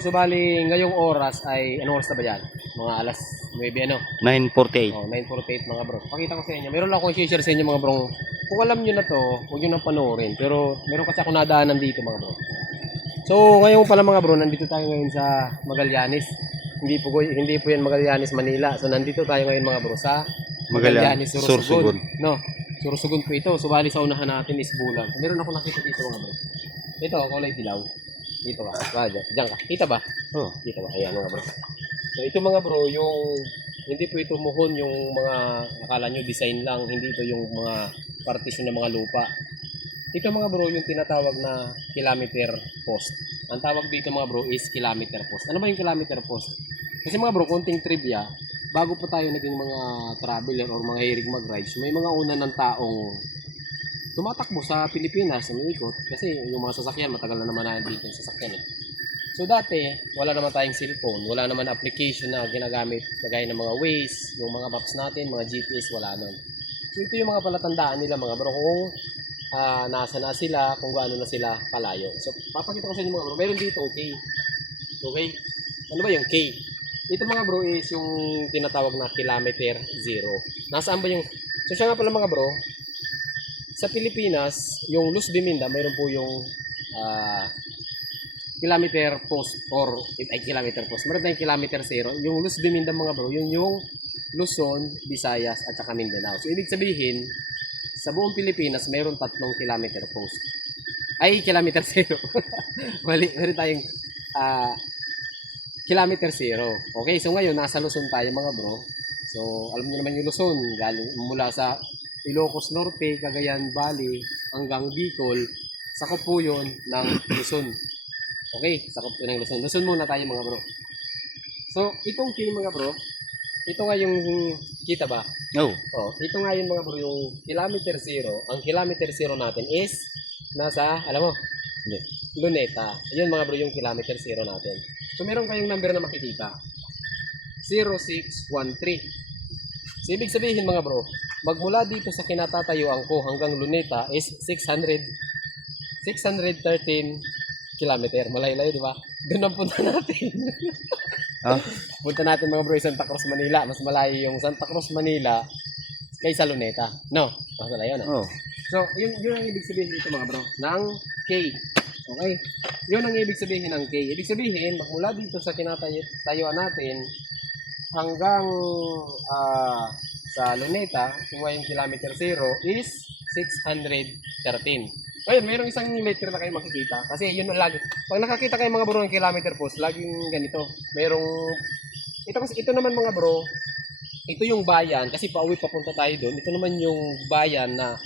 So bali ngayong oras ay anong oras na ba yan? Mga alas 9 ano? 9:48. Oh, 9:48 mga bro. Pakita ko sa inyo. Meron lang akong i-share sa inyo mga bro. Kung alam niyo na to, huwag niyo nang panoorin. Pero meron kasi ako nadaanan dito mga bro. So ngayon pala mga bro, nandito tayo ngayon sa Magallanes. Hindi po yan Magallanes, Manila. So nandito tayo ngayon mga bro sa Magallanes, Sorsogon. No, Sorsogon po ito. So bali sa unahan natin is Bulag. So, meron ako nakita dito mga bro. Ito, kulay dilaw. Dito ka. Diyan ka. Kita ba? Oh. Kita ba? Ayan mga bro. So ito mga bro, yung hindi po ito muhon yung mga akala nyo design lang, hindi ito yung mga partition ng mga lupa. Ito mga bro, yung tinatawag na kilometer post. Ang tawag dito mga bro is kilometer post. Ano ba yung kilometer post? Kasi mga bro, konting trivia, bago pa tayo naging mga traveler or mga hilig mag-rides, may mga una ng taong tumatakbo sa Pilipinas, umiikot. Kasi yung mga sasakyan, matagal na naman nandito yung sasakyan eh. So dati, wala naman tayong cellphone, wala naman application na ginagamit kagaya ng mga Waze, yung mga maps natin, mga GPS, wala nun. So ito yung mga palatandaan nila mga bro kung nasa na sila, kung gaano na sila kalayo. So papakita ko sa inyo mga bro, meron dito okay. Okay? Ano ba yung K? Ito mga bro is yung tinatawag na kilometer zero. Nasaan ba yung... So siya nga pala mga bro, sa Pilipinas, yung Luz Biminda, mayroon po yung kilometer post or kilometer post. Meron tayong kilometer zero. Yung Luz Biminda mga bro, yun yung Luzon, Visayas at saka Mindanao. So ibig sabihin, sa buong Pilipinas, mayroon 3 kilometer post. Ay, kilometer zero. Meron tayong kilometer zero. Okay, so ngayon, nasa Luzon tayo mga bro. So, alam niyo naman yung Luzon, galing mula sa Ilocos Norte, Cagayan Valley, hanggang Bicol, sakop po yun ng Luzon. Okay, sakop po ng Luzon. Luzon muna tayo mga bro. So, itong K mga bro, ito nga yung, kita ba? No. Oh, ito nga yung mga bro, yung kilometer zero. Ang kilometer zero natin is, nasa, alam mo? Hindi. Luneta. Yun mga bro, yung kilometer zero natin. So, meron kayong number na makikita. 0613. So, ibig sabihin mga bro, magmula dito sa kinatatayuan ko hanggang Luneta is 613 kilometer. Malayo-layo, di ba? Doon ang punta natin. Punta natin mga bro, Santa Cruz, Manila. Mas malayo yung Santa Cruz, Manila kaysa Luneta. No? Mas malayo, no? Oh. So, yun ang ibig sabihin dito mga bro, ng K. Okay? Yun ang ibig sabihin ng K. Ibig sabihin, magmula dito sa kinatayuan natin hanggang sa Luneta, kung yung kilometer zero is 613. Ayun, mayroong isang letter na kayo makikita. Kasi yun ang lagi. Pag nakakita kayo mga bro ng kilometer post, laging ganito. Ito naman mga bro, ito yung bayan. Kasi pauwi papunta tayo doon. Ito naman yung bayan na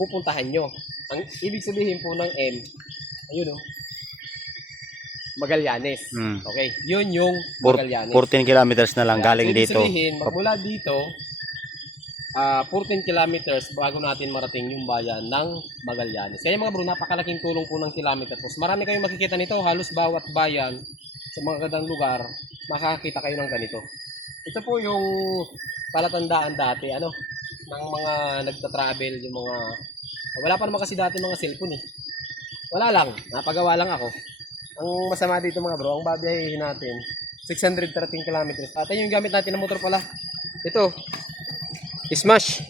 pupuntahan nyo. Ang ibig sabihin po ng M, ayun o, Magallanes. Okay, yun yung Magallanes. 14 kilometers na lang galing so, dito. Sabihin, magmula dito, 14 kilometers bago natin marating yung bayan ng Magallanes. Kaya mga bro, napakalaking tulong po ng kilometer post. Marami kayong makikita nito, halos bawat bayan sa mga gandang lugar, makakita kayo ng ganito. Ito po yung palatandaan dati, ng mga nagta-travel, yung mga, wala pa naman kasi dati mga cellphone eh. Wala lang, napagawa lang ako. Ang masama dito mga bro, ang babiyahin natin, 613 kilometers. At yung gamit natin ng motor pala, ito, Smash.